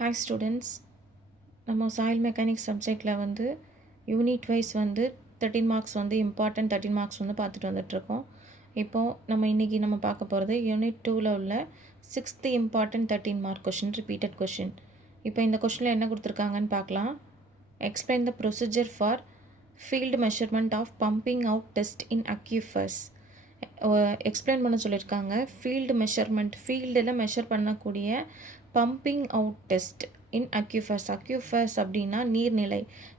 Hi students, நம்ம soil mechanics சப்ஜெக்டில் வந்து யூனிட் வைஸ் வந்து 13 மார்க்ஸ் வந்து இம்பார்ட்டன்ட் 13 மார்க்ஸ் வந்து பார்த்துட்டு வந்துட்ருக்கோம். இப்போது நம்ம இன்றைக்கி நம்ம பார்க்க போகிறது யூனிட் 2ல் உள்ள 6th important 13 mark question, repeated question. இப்போ இந்த கொஷினில் என்ன கொடுத்துருக்காங்கன்னு பார்க்கலாம். Explain the procedure for field measurement of pumping out test in aquifers. எக்ஸ்பிளைன் பண்ண சொல்லியிருக்காங்க. ஃபீல்டு மெஷர்மெண்ட், ஃபீல்டில் மெஷர் பண்ணக்கூடிய pumping out test in aquifers. Aquifers அப்படின்னா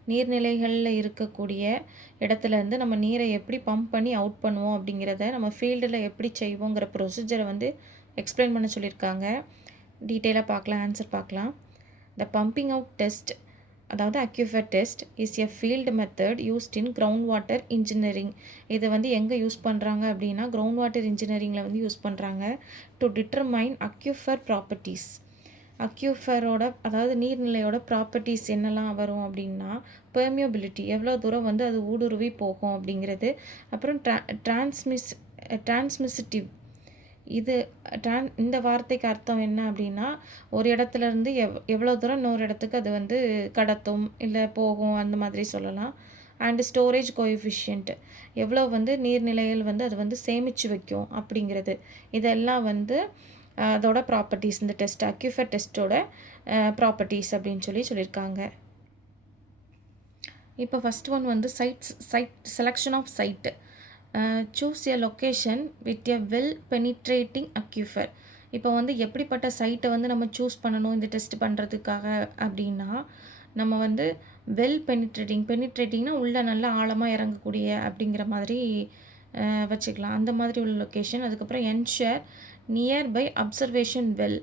நீர்நிலைகளில் இருக்கக்கூடிய இடத்துலேருந்து நம்ம நீரை எப்படி பம்ப் பண்ணி அவுட் பண்ணுவோம் அப்படிங்கிறத நம்ம ஃபீல்டில் எப்படி செய்வோங்கிற ப்ரொசீஜரை வந்து எக்ஸ்பிளைன் பண்ண சொல்லியிருக்காங்க. டீட்டெயிலாக பார்க்கலாம், ஆன்சர் பார்க்கலாம். த பம்பிங் அவுட் டெஸ்ட், அதாவது aquifer test is a field method used in ground water engineering. இதை வந்து எங்கே யூஸ் பண்ணுறாங்க அப்படின்னா கிரவுண்ட் வாட்டர் இன்ஜினியரிங்கில் வந்து யூஸ் பண்ணுறாங்க. To determine aquifer properties. அக்யூஃபரோட அதாவது நீர்நிலையோட ப்ராப்பர்ட்டிஸ் என்னெல்லாம் வரும் அப்படின்னா பெர்மியபிலிட்டி, எவ்வளோ தூரம் வந்து அது ஊடுருவி போகும் அப்படிங்கிறது. அப்புறம் டிரான்ஸ்மிசிட்டிவ், இது இந்த வார்த்தைக்கு அர்த்தம் என்ன அப்படின்னா ஒரு இடத்துலேருந்து எவ்வளோ தூரம் இன்னொரு இடத்துக்கு அது வந்து கடத்தும் இல்லை போகும், அந்த மாதிரி சொல்லலாம். அண்டு ஸ்டோரேஜ் கோஎஃபிஷியன்ட், எவ்வளோ வந்து நீர்நிலைகள் வந்து அது வந்து சேமித்து வைக்கும் அப்படிங்கிறது. இதெல்லாம் வந்து அதோட ப்ராப்பர்ட்டிஸ், இந்த டெஸ்ட் அக்யூஃபர் டெஸ்ட்டோட ப்ராப்பர்ட்டிஸ் அப்படின்னு சொல்லியிருக்காங்க. இப்போ ஃபஸ்ட் ஒன் வந்து site selection of site. Choose a location with a well penetrating aquifer. இப்போ வந்து எப்படிப்பட்ட சைட்டை வந்து நம்ம சூஸ் பண்ணணும் இந்த டெஸ்ட் பண்ணுறதுக்காக அப்படின்னா, நம்ம வந்து வெல் பெனிட்ரேட்டிங்னா உள்ளே நல்லா ஆழமாக இறங்கக்கூடிய அப்படிங்கிற மாதிரி வச்சுக்கலாம், அந்த மாதிரி உள்ள லொக்கேஷன். அதுக்கப்புறம் என்ஷூர் நியர்பை அப்சர்வேஷன் வெல்,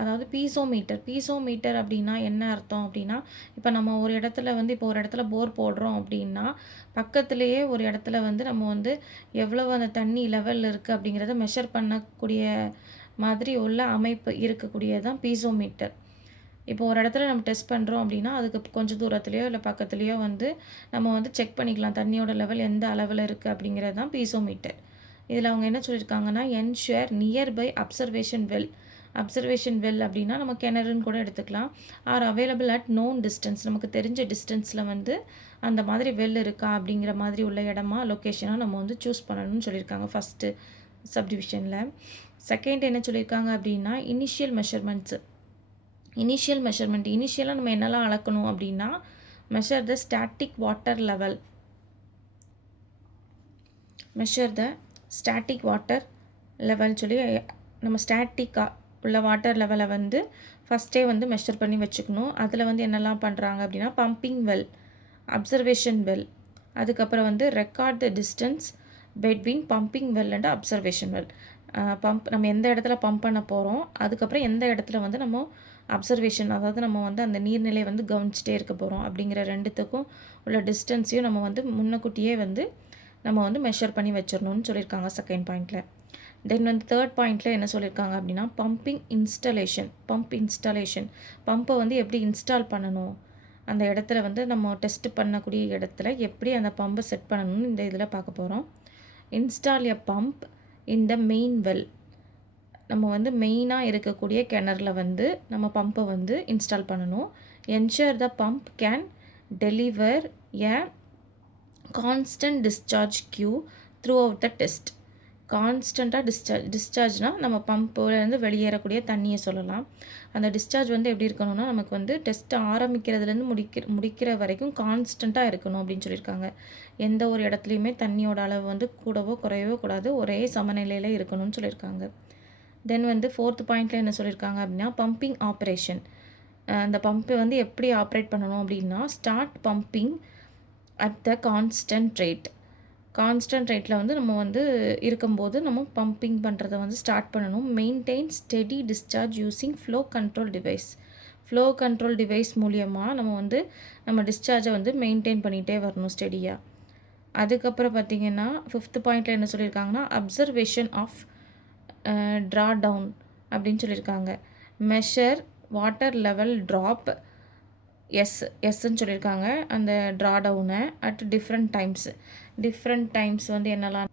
அதாவது பீசோமீட்டர் அப்படின்னா என்ன அர்த்தம் அப்படின்னா, இப்போ நம்ம ஒரு இடத்துல போர் போடுறோம் அப்படின்னா பக்கத்துலேயே ஒரு இடத்துல வந்து நம்ம வந்து எவ்வளோ அந்த தண்ணி லெவல் இருக்குது அப்படிங்கிறத மெஷர் பண்ணக்கூடிய மாதிரி உள்ள அமைப்பு இருக்கக்கூடியது தான் பீசோமீட்டர். இப்போ ஒரு இடத்துல நம்ம டெஸ்ட் பண்ணுறோம் அப்படின்னா அதுக்கு கொஞ்சம் தூரத்துலையோ இல்லை பக்கத்துலேயோ வந்து நம்ம வந்து செக் பண்ணிக்கலாம் தண்ணியோட லெவல் எந்த அளவில் இருக்குது அப்படிங்கிறது தான் பீசோமீட்டர். இதில் அவங்க என்ன சொல்லியிருக்காங்கன்னா, என்ஷூர் நியர்பை அப்சர்வேஷன் வெல் அப்படின்னா நம்ம கிணறுன்னு கூட எடுத்துக்கலாம். Are available at known distance, நமக்கு தெரிஞ்ச டிஸ்டன்ஸில் வந்து அந்த மாதிரி வெல் இருக்கா அப்படிங்கிற மாதிரி உள்ள இடமா லொக்கேஷனாக நம்ம வந்து சூஸ் பண்ணணும்னு சொல்லியிருக்காங்க ஃபஸ்ட்டு சப்டிவிஷனில். செகண்ட் என்ன சொல்லியிருக்காங்க அப்படின்னா இனிஷியல் மெஷர்மெண்ட். இனிஷியலாக நம்ம என்னெல்லாம் அளக்கணும் அப்படின்னா measure the static water level சொல்லி நம்ம ஸ்டாட்டிக்காக உள்ள வாட்டர் லெவலை வந்து ஃபஸ்ட்டே வந்து மெஷர் பண்ணி வச்சுக்கணும். அதில் வந்து என்னெல்லாம் பண்ணுறாங்க அப்படின்னா பம்பிங் வெல், அப்சர்வேஷன் வெல், அதுக்கப்புறம் வந்து record the distance between pumping well and observation well. நம்ம எந்த இடத்துல பம்ப் பண்ண போகிறோம், அதுக்கப்புறம் எந்த இடத்துல வந்து நம்ம அப்சர்வேஷன், அதாவது நம்ம வந்து அந்த நீர்நிலையை வந்து கவனிச்சிட்டே இருக்க போகிறோம் அப்படிங்கிற ரெண்டுத்துக்கும் உள்ள டிஸ்டன்ஸையும் நம்ம வந்து முன்னக்கூட்டியே வந்து நம்ம வந்து மெஷர் பண்ணி வச்சிடணும்னு சொல்லியிருக்காங்க செகண்ட் பாயிண்டில். தென் வந்து தேர்ட் பாயிண்டில் என்ன சொல்லியிருக்காங்க அப்படின்னா பம்ப் இன்ஸ்டாலேஷன், பம்பை வந்து எப்படி இன்ஸ்டால் பண்ணணும், அந்த இடத்துல வந்து நம்ம டெஸ்ட் பண்ணக்கூடிய இடத்துல எப்படி அந்த பம்பை செட் பண்ணணும்னு இந்த இதில் பார்க்க போகிறோம். Install a pump in the main well, நம்ம வந்து மெயினாக இருக்கக்கூடிய கிணறுல வந்து நம்ம பம்பை வந்து இன்ஸ்டால் பண்ணணும். Ensure the pump can deliver a constant discharge Q throughout the test. கான்ஸ்டண்ட்டாக டிஸ்சார்ஜ்னால் நம்ம பம்புலேருந்து வெளியேறக்கூடிய தண்ணியை சொல்லலாம். அந்த டிஸ்சார்ஜ் வந்து எப்படி இருக்கணும்னா நமக்கு வந்து டெஸ்ட் ஆரம்பிக்கிறதுலேருந்து முடிக்கிற வரைக்கும் கான்ஸ்டண்ட்டாக இருக்கணும் அப்படின்னு சொல்லியிருக்காங்க. எந்த ஒரு இடத்துலையுமே தண்ணியோட அளவு வந்து கூடவோ குறையவோ கூடாது, ஒரே சமநிலையில் இருக்கணும்னு சொல்லியிருக்காங்க. தென் வந்து ஃபோர்த் பாயிண்டில் என்ன சொல்லியிருக்காங்க அப்படின்னா பம்பிங் ஆப்ரேஷன். அந்த பம்பை வந்து எப்படி ஆப்ரேட் பண்ணணும் அப்படின்னா start pumping at the constant ரேட்டில் வந்து நம்ம வந்து இருக்கும்போது நம்ம பம்பிங் பண்ணுறதை வந்து ஸ்டார்ட் பண்ணணும். Maintain steady discharge using flow control device மூலியமாக நம்ம டிஸ்சார்ஜை வந்து மெயின்டைன் பண்ணிகிட்டே வரணும் ஸ்டெடியாக. அதுக்கப்புறம் பார்த்திங்கன்னா ஃபிஃப்த் பாயிண்டில் என்ன சொல்லியிருக்காங்கன்னா அப்சர்வேஷன் ஆஃப் ட்ரா டவுன் அப்படின்னு சொல்லியிருக்காங்க. மெஷர் வாட்டர் லெவல் ட்ராப் எஸ்ன்னு சொல்லியிருக்காங்க அந்த ட்ரா டவுனை அட் டிஃப்ரெண்ட் டைம்ஸ் வந்து என்னெல்லாம்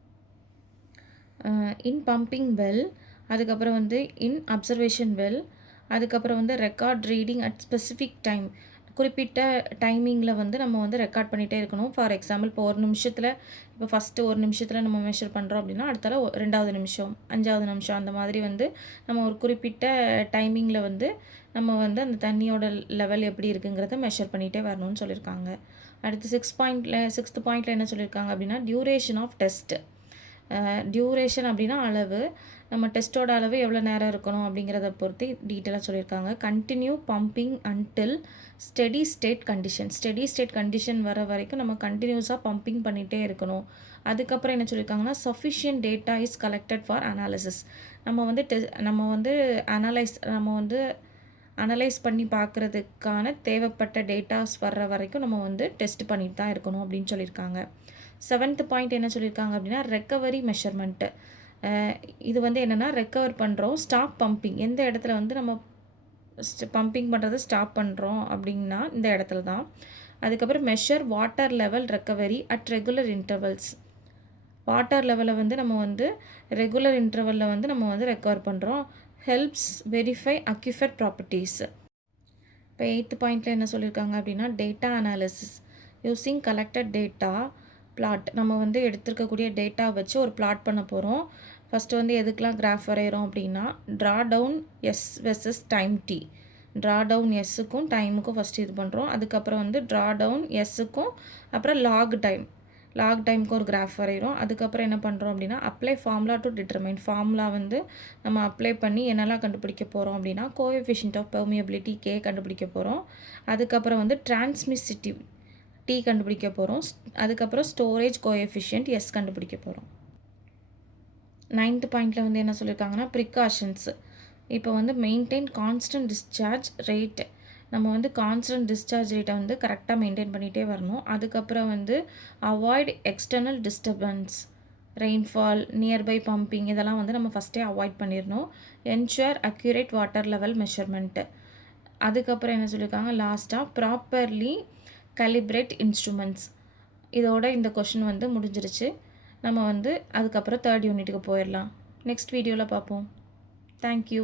இன் பம்பிங் வெல், அதுக்கப்புறம் வந்து இன் அப்சர்வேஷன் வெல், அதுக்கப்புறம் வந்து record reading at specific time, குறிப்பிட்ட டைமிங்கில் வந்து நம்ம வந்து ரெக்கார்ட் பண்ணிகிட்டே இருக்கணும். ஃபார் எக்ஸாம்பிள் இப்போ ஒரு நிமிஷத்தில், இப்போ ஃபஸ்ட்டு ஒரு நிமிஷத்தில் நம்ம மெஷர் பண்ணுறோம் அப்படின்னா அடுத்தால 2வது நிமிஷம், 5வது நிமிஷம் அந்த மாதிரி வந்து நம்ம ஒரு குறிப்பிட்ட டைமிங்கில் வந்து நம்ம வந்து அந்த தண்ணியோட லெவல் எப்படி இருக்குங்கிறத மெஷர் பண்ணிகிட்டே வரணும்னு சொல்லியிருக்காங்க. அடுத்து 6th பாயிண்டில் என்ன சொல்லியிருக்காங்க அப்படின்னா டியூரேஷன் ஆஃப் டெஸ்ட். டியூரேஷன் அப்படின்னா அளவு, நம்ம டெஸ்ட்டோட அளவு எவ்வளோ நேரம் இருக்கணும் அப்படிங்கிறத பொறுத்து டீட்டெயிலாக சொல்லியிருக்காங்க. Continue pumping until steady state condition வர வரைக்கும் நம்ம கண்டினியூஸாக பம்பிங் பண்ணிகிட்டே இருக்கணும். அதுக்கப்புறம் என்ன சொல்லியிருக்காங்கன்னா sufficient data is collected for analysis. நம்ம வந்து அனலைஸ் பண்ணி பார்க்குறதுக்கான தேவைப்பட்ட டேட்டாஸ் வர்ற வரைக்கும் நம்ம வந்து டெஸ்ட் பண்ணிட்டு தான் இருக்கணும் அப்படின்னு சொல்லியிருக்காங்க. 7th பாயிண்ட் என்ன சொல்லியிருக்காங்க அப்படின்னா ரெக்கவரி மெஷர்மெண்ட்டு. இது வந்து என்னென்னா ரெக்கவர் பண்ணுறோம், ஸ்டாப் பம்பிங், எந்த இடத்துல வந்து நம்ம பம்பிங் பண்ணுறதை ஸ்டாப் பண்ணுறோம் அப்படின்னா இந்த இடத்துல தான். அதுக்கப்புறம் measure water level recovery at regular intervals. Water லெவலை வந்து நம்ம வந்து ரெகுலர் இன்டர்வலில் வந்து நம்ம வந்து ரெக்கவர் பண்ணுறோம். Helps verify aquifer properties. இப்போ 8th பாயிண்டில் என்ன சொல்லியிருக்காங்க அப்படின்னா data analysis using collected data plot. நம்ம வந்து எடுத்துருக்கக்கூடிய டேட்டா வச்சு ஒரு பிளாட் பண்ண போகிறோம். ஃபஸ்ட்டு வந்து எதுக்கெலாம் கிராஃப் வரைகிறோம் அப்படின்னா drawdown S versus time T. Drawdown எஸ்ஸுக்கும் டைமுக்கும் ஃபஸ்ட்டு இது பண்ணுறோம். அதுக்கப்புறம் வந்து ட்ரா டவுன் எஸ்ஸுக்கும் அப்புறம் லாக் டைமுக்கு ஒரு கிராஃப் வரைகிறோம். அதுக்கப்புறம் என்ன பண்ணுறோம் அப்படின்னா apply formula to determine. Formula வந்து நம்ம அப்ளை பண்ணி என்னெல்லாம் கண்டுபிடிக்க போகிறோம் அப்படின்னா கோஎஃபிஷியன்ட் ஆஃப் பெர்மியபிலிட்டி கே கண்டுபிடிக்க போகிறோம். அதுக்கப்புறம் வந்து டிரான்ஸ்மிசிட்டிவ் டி கண்டுபிடிக்க போகிறோம். அதுக்கப்புறம் ஸ்டோரேஜ் கோஎஃபிஷியன்ட் எஸ் கண்டுபிடிக்க போகிறோம். 9th பாயிண்டில் வந்து என்ன சொல்லியிருக்காங்கன்னா ப்ரிகாஷன்ஸ். இப்போ வந்து மெயின்டைன் கான்ஸ்டன்ட் டிஸ்சார்ஜ் ரேட். நம்ம வந்து கான்ஸ்டன்ட் டிஸ்சார்ஜ் ரேட்டை வந்து கரெக்டாக மெயின்டைன் பண்ணிகிட்டே வரணும். அதுக்கப்புறம் வந்து avoid external disturbance, rainfall, nearby pumping இதெல்லாம் வந்து நம்ம ஃபஸ்ட்டே அவாய்ட் பண்ணிடணும். Ensure accurate water level measurement. அதுக்கப்புறம் என்ன சொல்லியிருக்காங்க லாஸ்ட்டாக ப்ராப்பர்லி கலிப்ரேட் இன்ஸ்ட்ருமெண்ட்ஸ். இதோட இந்த கொஷின் வந்து முடிஞ்சிருச்சு. நம்ம வந்து அதுக்கப்புறம் 3rd யூனிட்டுக்கு போயிடலாம். நெக்ஸ்ட் வீடியோவில் பார்ப்போம். தேங்க்யூ.